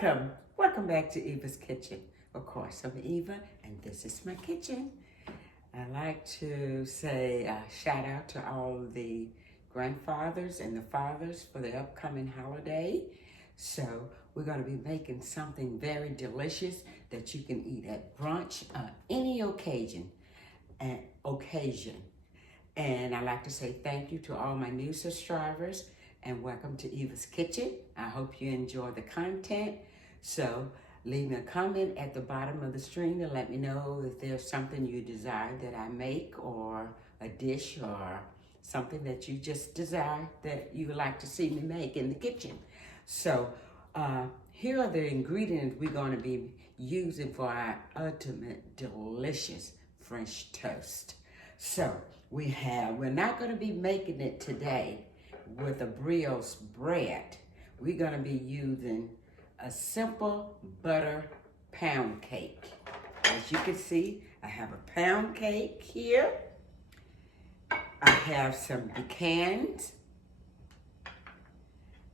Welcome back to Eva's Kitchen. Of course, I'm Eva, and this is my kitchen. I like to say a shout out to all the grandfathers and the fathers for the upcoming holiday. So we're going to be making something very delicious that you can eat at brunch, any occasion. And I like to say thank you to all my new subscribers and welcome to Eva's Kitchen. I hope you enjoy the content. So leave me a comment at the bottom of the screen to let me know if there's something you desire that I make, or a dish, or something that you just desire that you would like to see me make in the kitchen. So here are the ingredients we're going to be using for our ultimate delicious French toast. So we're not going to be making it today with a brioche bread. We're going to be using a simple butter pound cake. As you can see, I have a pound cake here. I have some pecans,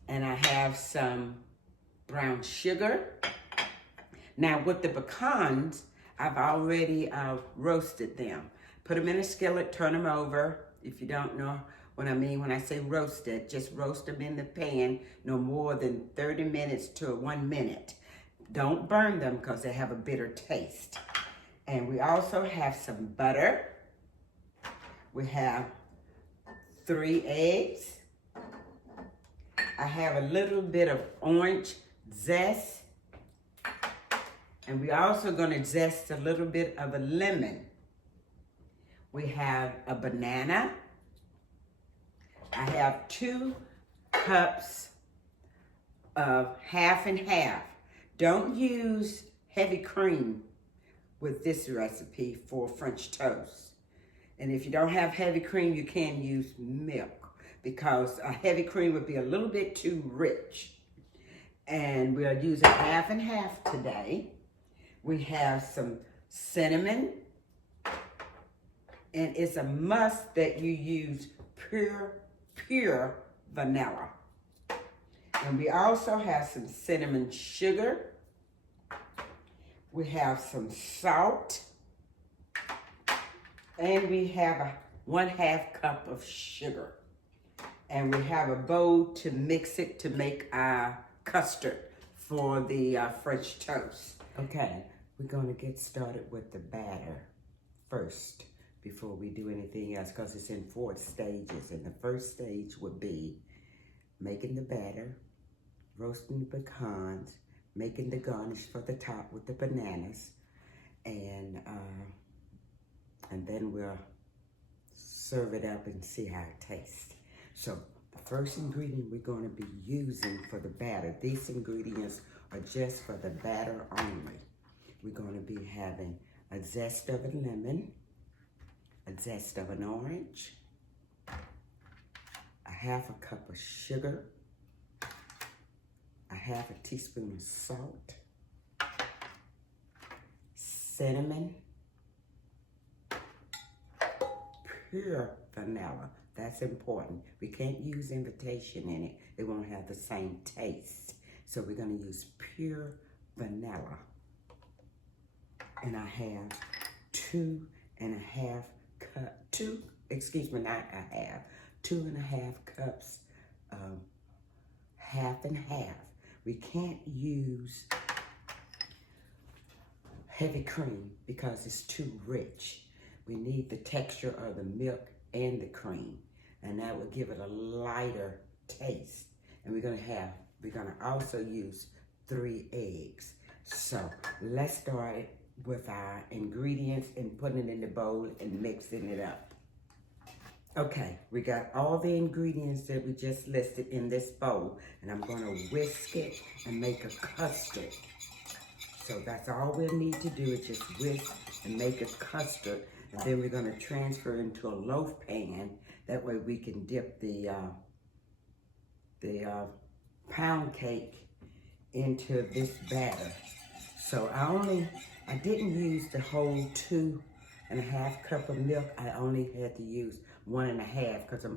and I have some brown sugar. Now with the pecans, I've already roasted them. Put them in a skillet, turn them over. If you don't know what I mean when I say roasted, just roast them in the pan no more than 30 minutes to 1 minute. Don't burn them because they have a bitter taste. And we also have some butter. We have 3 eggs. I have a little bit of orange zest. And we're also going to zest a little bit of a lemon. We have a banana. I have 2 cups of half and half. Don't use heavy cream with this recipe for French toast. And if you don't have heavy cream, you can use milk, because a heavy cream would be a little bit too rich. And we are using half and half today. We have some cinnamon, and it's a must that you use pure vanilla. And we also have some cinnamon sugar. We have some salt. And we have a 1/2 cup of sugar. And we have a bowl to mix it to make our custard for the French toast. Okay, we're going to get started with the batter first before we do anything else, because it's in 4 stages. And the first stage would be making the batter, roasting the pecans, making the garnish for the top with the bananas, and then we'll serve it up and see how it tastes. So the first ingredient we're going to be using for the batter, these ingredients are just for the batter only. We're going to be having a zest of a lemon, a zest of an orange, a 1/2 cup of sugar, a 1/2 teaspoon of salt, cinnamon, pure vanilla. That's important. We can't use invitation in it. It won't have the same taste. So we're going to use pure vanilla. And I have 2.5 cups of half and half. We can't use heavy cream because it's too rich. We need the texture of the milk and the cream, and that will give it a lighter taste. And we're gonna also use 3 eggs. So let's start with our ingredients and putting it in the bowl and mixing it up. Okay, we got all the ingredients that we just listed in this bowl, and I'm gonna whisk it and make a custard. So that's all we'll need to do, is just whisk and make a custard. And then we're gonna transfer into a loaf pan. That way we can dip the pound cake into this batter. So I didn't use the whole 2.5 cup of milk. I only had to use 1.5 because I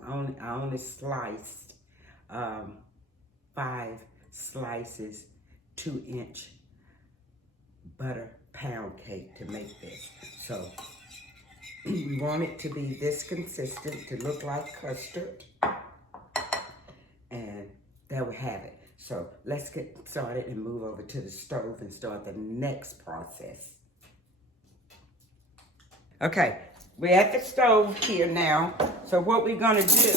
only sliced 5 slices 2-inch butter pound cake to make this. So we want it to be this consistent, to look like custard. And there we have it. So let's get started and move over to the stove and start the next process. Okay, we're at the stove here now. So what we're gonna do,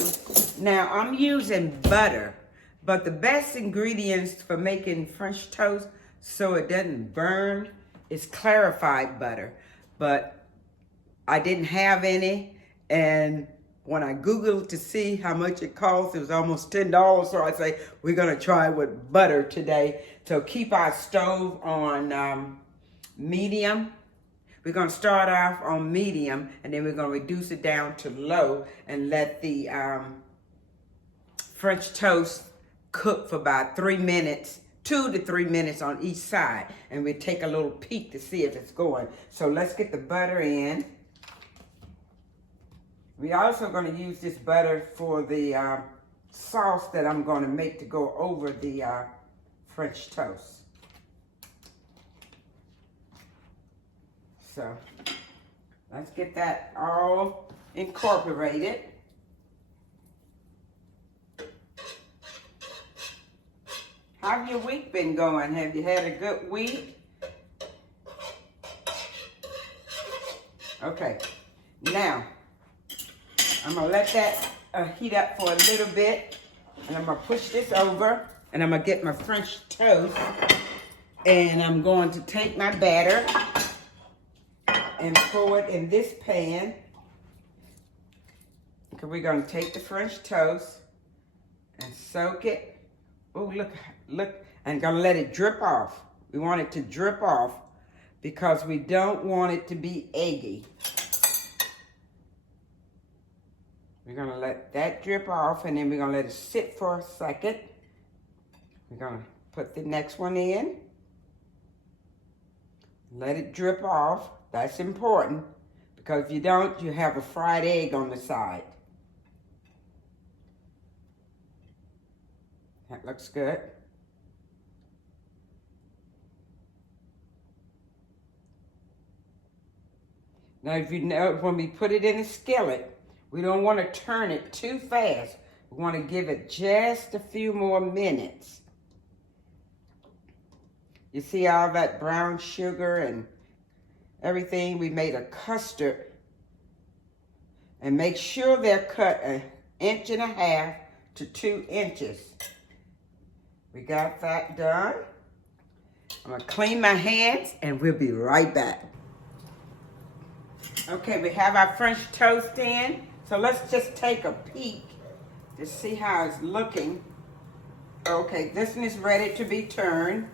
now I'm using butter, but the best ingredients for making French toast so it doesn't burn is clarified butter. But I didn't have any, and when I Googled to see how much it cost, it was almost $10. So I say, we're gonna try with butter today. So keep our stove on medium. We're gonna start off on medium, and then we're gonna reduce it down to low and let the French toast cook for about 3 minutes, 2 to 3 minutes on each side. And we take a little peek to see if it's going. So let's get the butter in. We're also gonna use this butter for the sauce that I'm gonna make to go over the French toast. So let's get that all incorporated. How's your week been going? Have you had a good week? Okay, now I'm gonna let that heat up for a little bit, and I'm gonna push this over, and I'm gonna get my French toast, and I'm going to take my batter and pour it in this pan. Okay, we're gonna take the French toast and soak it. Oh, look, and gonna let it drip off. We want it to drip off because we don't want it to be eggy. We're gonna let that drip off, and then we're gonna let it sit for a second. We're gonna put the next one in. Let it drip off. That's important, because if you don't, you have a fried egg on the side. That looks good. Now, if you know, when we put it in a skillet, we don't want to turn it too fast. We want to give it just a few more minutes. You see all that brown sugar and everything? We made a custard. And make sure they're cut 1.5 inches to 2 inches. We got that done. I'm gonna clean my hands, and we'll be right back. Okay, we have our French toast in. So let's just take a peek to see how it's looking. Okay, this one is ready to be turned.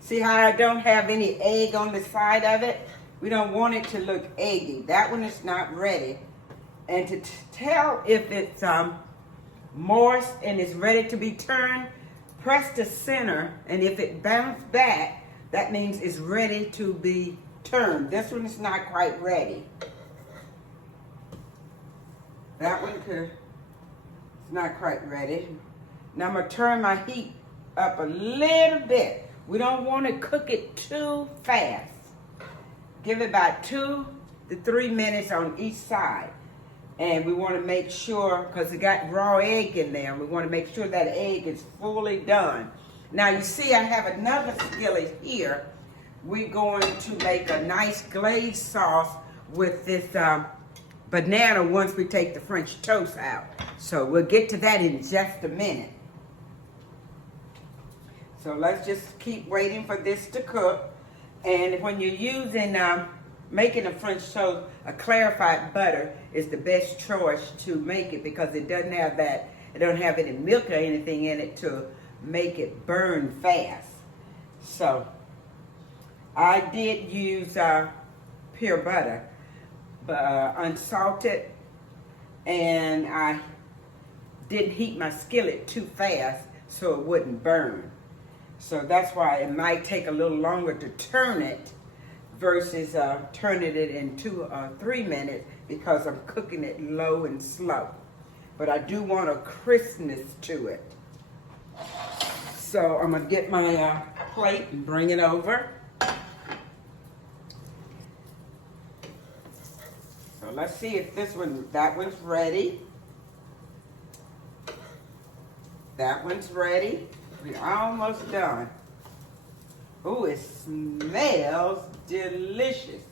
See how I don't have any egg on the side of it? We don't want it to look eggy. That one is not ready. And to tell if it's moist and it's ready to be turned, press the center, and if it bounces back, that means it's ready to be turned. This one is not quite ready. That one is not quite ready. Now I'm gonna turn my heat up a little bit. We don't want to cook it too fast. Give it about 2 to 3 minutes on each side. And we want to make sure, because it got raw egg in there, we want to make sure that egg is fully done. Now you see I have another skillet here. We're going to make a nice glazed sauce with this banana once we take the French toast out. So we'll get to that in just a minute. So let's just keep waiting for this to cook. And when you're using, making a French toast, a clarified butter is the best choice to make it, because it doesn't have that, it don't have any milk or anything in it to make it burn fast. So I did use pure butter, unsalted, and I didn't heat my skillet too fast so it wouldn't burn. So that's why it might take a little longer to turn it versus turning it in 2 or 3 minutes, because I'm cooking it low and slow. But I do want a crispness to it. So I'm gonna get my plate and bring it over. So let's see if that one's ready. That one's ready. We're almost done. Ooh, it smells delicious.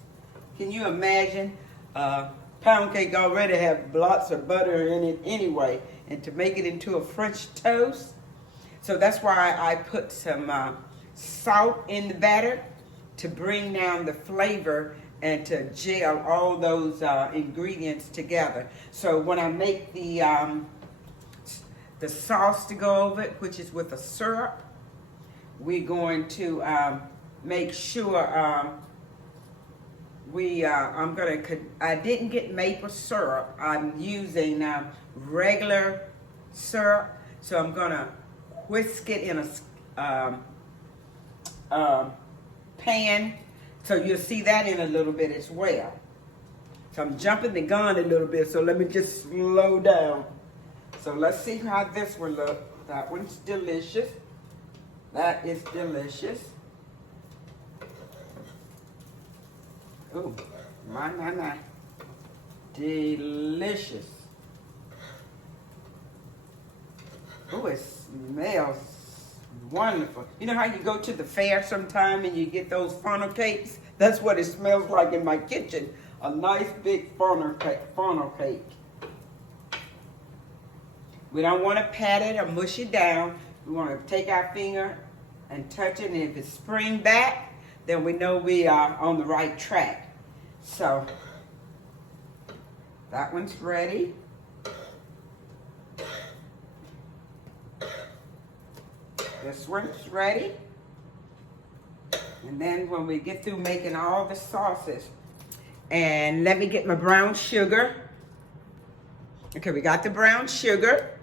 Can you imagine? Pound cake already have lots of butter in it anyway, and to make it into a French toast. So that's why I put some salt in the batter to bring down the flavor and to gel all those ingredients together. So when I make the sauce to go over it, which is with a syrup, we're going to make sure I didn't get maple syrup. I'm using regular syrup, so I'm gonna whisk it in a pan. So you'll see that in a little bit as well. So I'm jumping the gun a little bit, so let me just slow down. So let's see how this one looks. That one's delicious. That is delicious. Ooh, my. Delicious. Ooh, it smells wonderful. You know how you go to the fair sometime and you get those funnel cakes? That's what it smells like in my kitchen. A nice big funnel cake. We don't want to pat it or mush it down. We want to take our finger and touch it, and if it's spring back, then we know we are on the right track. So, that one's ready. This one's ready. And then when we get through making all the sauces, and let me get my brown sugar. Okay, we got the brown sugar.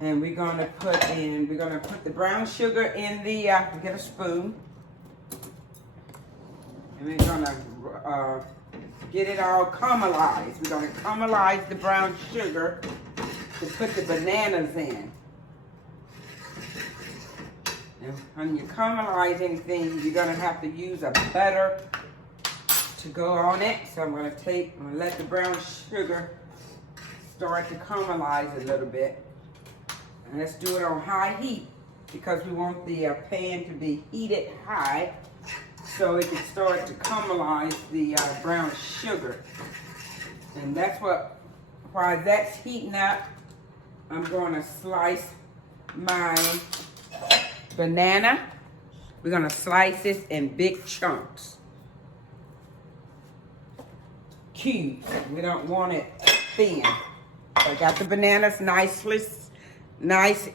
And we're gonna put the brown sugar in the, get a spoon. And we're gonna get it all caramelized. We're gonna caramelize the brown sugar to put the bananas in. And when you caramelize anything, you're gonna have to use a butter to go on it. So I'm gonna let the brown sugar start to caramelize a little bit. And let's do it on high heat because we want the pan to be heated high so it can start to caramelize the brown sugar. And that's while that's heating up, I'm going to slice my banana. We're going to slice this in big chunks. Cubes. We don't want it thin. I got the bananas nice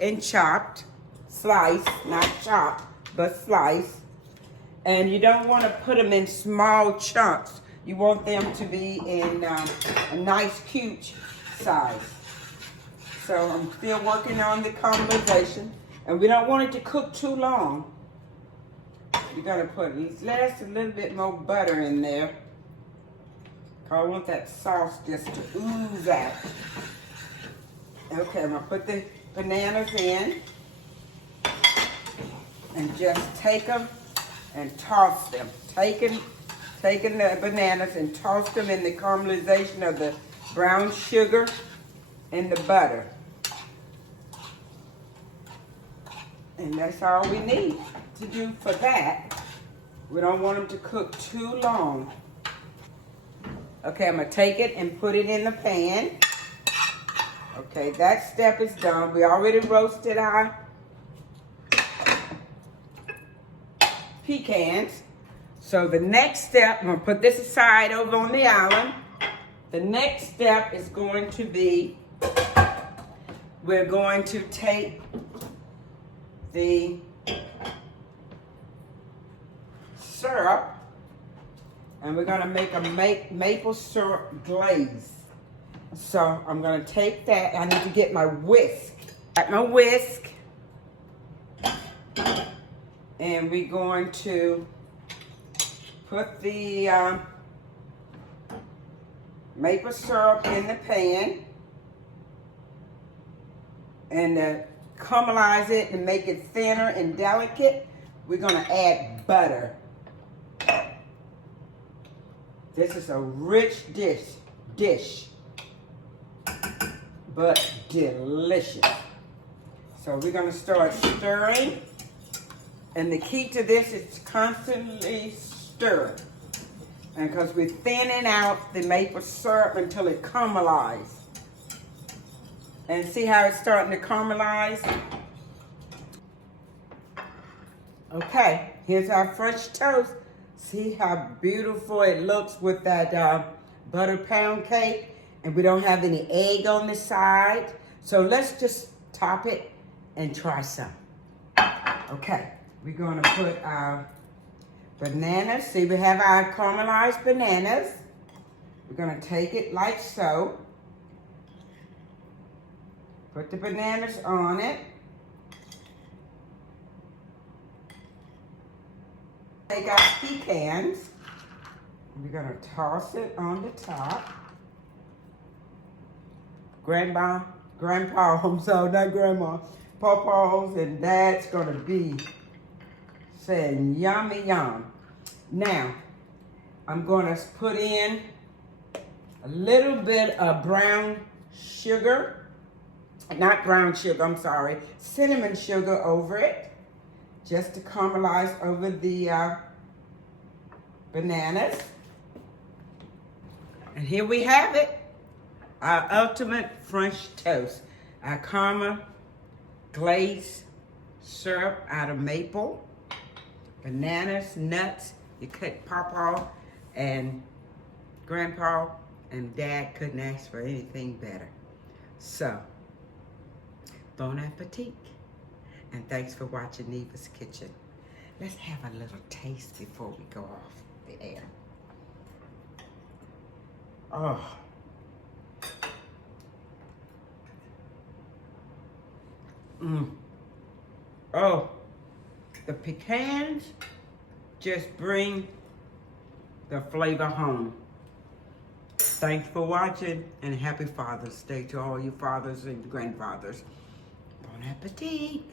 and chopped. Sliced, not chopped, but sliced. And you don't want to put them in small chunks. You want them to be in a nice cube size. So I'm still working on the caramelization. And we don't want it to cook too long. You're going to put a little bit more butter in there. I want that sauce just to ooze out. Okay, I'm going to put the bananas in. And just take them and toss them. Taking the bananas and toss them in the caramelization of the brown sugar and the butter. And that's all we need to do for that. We don't want them to cook too long. Okay, I'm going to take it and put it in the pan. Okay, that step is done. We already roasted our pecans. So the next step, I'm going to put this aside over on the island. The next step is going to be, we're going to take the syrup and we're going to make a maple syrup glaze. So I'm going to take that. I need to get my whisk. Got my whisk. And we're going to put the maple syrup in the pan. And the caramelize it and make it thinner and delicate, we're gonna add butter. This is a rich dish, but delicious. So we're gonna start stirring. And the key to this is constantly stir. And because we're thinning out the maple syrup until it caramelizes. And see how it's starting to caramelize? Okay, here's our fresh toast. See how beautiful it looks with that butter pound cake. And we don't have any egg on the side. So let's just top it and try some. Okay, we're gonna put our bananas. See, we have our caramelized bananas. We're gonna take it like so. Put the bananas on it. Take our pecans. We're gonna toss it on the top. Grandpa, I'm sorry, not grandma. Papa's and Dad's gonna be saying yummy yum. Now, I'm gonna put in a little bit of brown sugar. Not brown sugar, I'm sorry. Cinnamon sugar over it. Just to caramelize over the bananas. And here we have it. Our ultimate French toast. Our caramel glazed syrup out of maple. Bananas, nuts. You cut Papa and Grandpa and Dad couldn't ask for anything better. So, bon appetit. And thanks for watching Neva's Kitchen. Let's have a little taste before we go off the air. Oh. Oh. The pecans just bring the flavor home. Thanks for watching and happy Father's Day to all you fathers and grandfathers. Bon appetit.